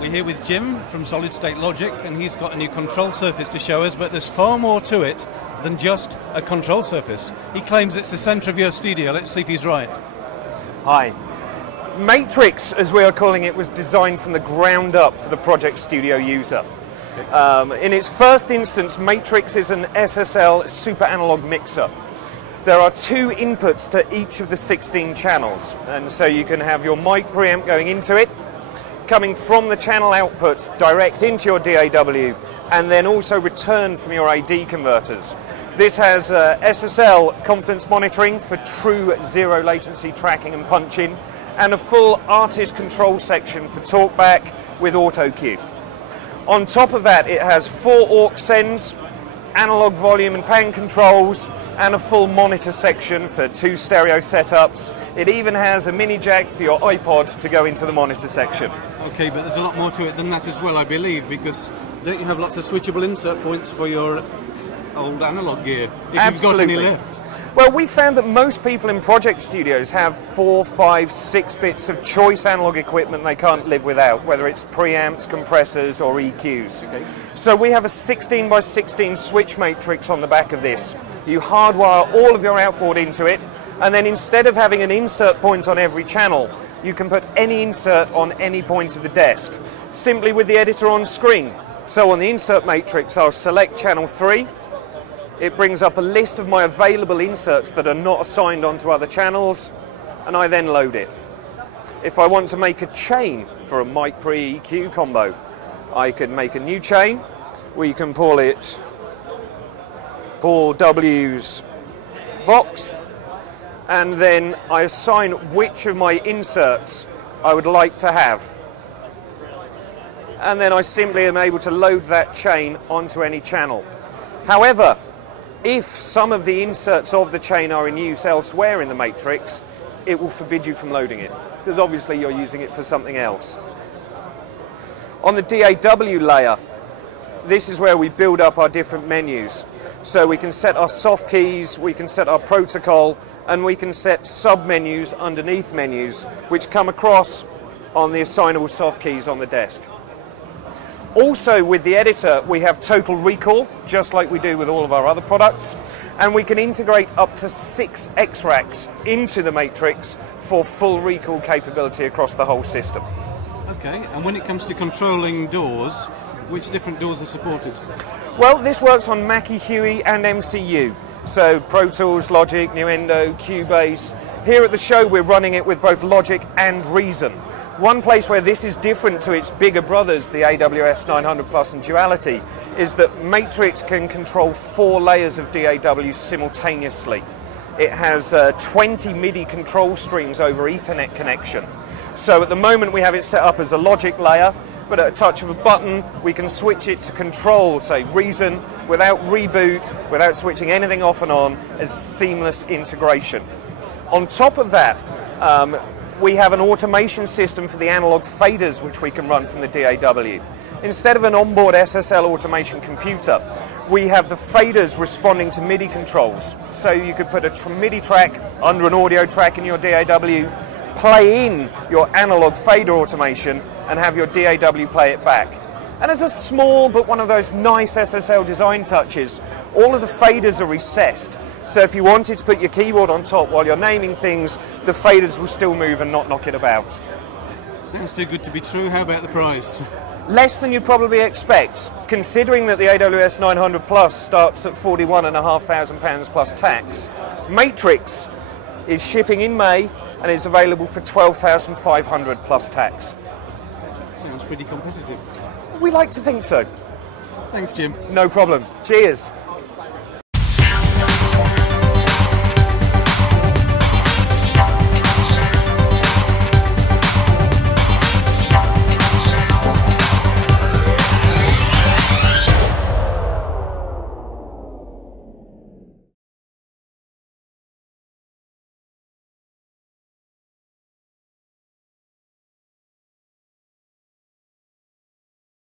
We're here with Jim from Solid State Logic, and he's got a new control surface to show us, but there's far more to it than just a control surface. He claims it's the centre of your studio. Let's see if he's right. Hi. Matrix, as we are calling it, was designed from the ground up for the Project Studio user. In its first instance, Matrix is an SSL super analog mixer. There are two inputs to each of the 16 channels, and so you can have your mic preamp going into it, coming from the channel output direct into your DAW, and then also return from your AD converters. This has SSL confidence monitoring for true zero latency tracking and punching, and a full artist control section for talkback with auto cue. On top of that, it has 4 aux sends, analog volume and pan controls, and a full monitor section for 2 stereo setups. It even has a mini jack for your iPod to go into the monitor section. Okay, but there's a lot more to it than that as well, I believe, because don't you have lots of switchable insert points for your old analog gear, if Absolutely. You've got any left? Well, we found that most people in project studios have 4, 5, 6 bits of choice analog equipment they can't live without, whether it's preamps, compressors, or EQs. Okay. So we have a 16 by 16 switch matrix on the back of this. You hardwire all of your outboard into it, and then instead of having an insert point on every channel, you can put any insert on any point of the desk, simply with the editor on screen. So on the insert matrix, I'll select channel 3. It brings up a list of my available inserts that are not assigned onto other channels, and I then load it. If I want to make a chain for a mic pre-EQ combo, I could make a new chain. We can call it Paul W's Vox, and then I assign which of my inserts I would like to have. And then I simply am able to load that chain onto any channel. However, if some of the inserts of the chain are in use elsewhere in the matrix, it will forbid you from loading it, because obviously you're using it for something else. On the DAW layer, this is where we build up our different menus. So we can set our soft keys, we can set our protocol, and we can set sub-menus underneath menus, which come across on the assignable soft keys on the desk. Also, with the editor, we have total recall, just like we do with all of our other products, and we can integrate up to 6 X-racks into the matrix for full recall capability across the whole system. Okay, and when it comes to controlling doors, which different doors are supported? Well, this works on Mackie, Huey, and MCU. So Pro Tools, Logic, Nuendo, Cubase. Here at the show, we're running it with both Logic and Reason. One place where this is different to its bigger brothers, the AWS 900 Plus and Duality, is that Matrix can control 4 layers of DAW simultaneously. It has 20 MIDI control streams over Ethernet connection. So at the moment we have it set up as a Logic layer, but at a touch of a button we can switch it to control, say Reason, without reboot, without switching anything off and on, as seamless integration. On top of that, we have an automation system for the analog faders which we can run from the DAW. Instead of an onboard SSL automation computer, we have the faders responding to MIDI controls. So you could put a MIDI track under an audio track in your DAW, play in your analog fader automation, and have your DAW play it back. And as a small but one of those nice SSL design touches, all of the faders are recessed. So if you wanted to put your keyboard on top while you're naming things, the faders will still move and not knock it about. Sounds too good to be true. How about the price? Less than you'd probably expect, considering that the AWS 900 Plus starts at £41,500 plus tax. Matrix is shipping in May and is available for £12,500 plus tax. Sounds pretty competitive. We like to think so. Thanks, Jim. No problem. Cheers. Sound.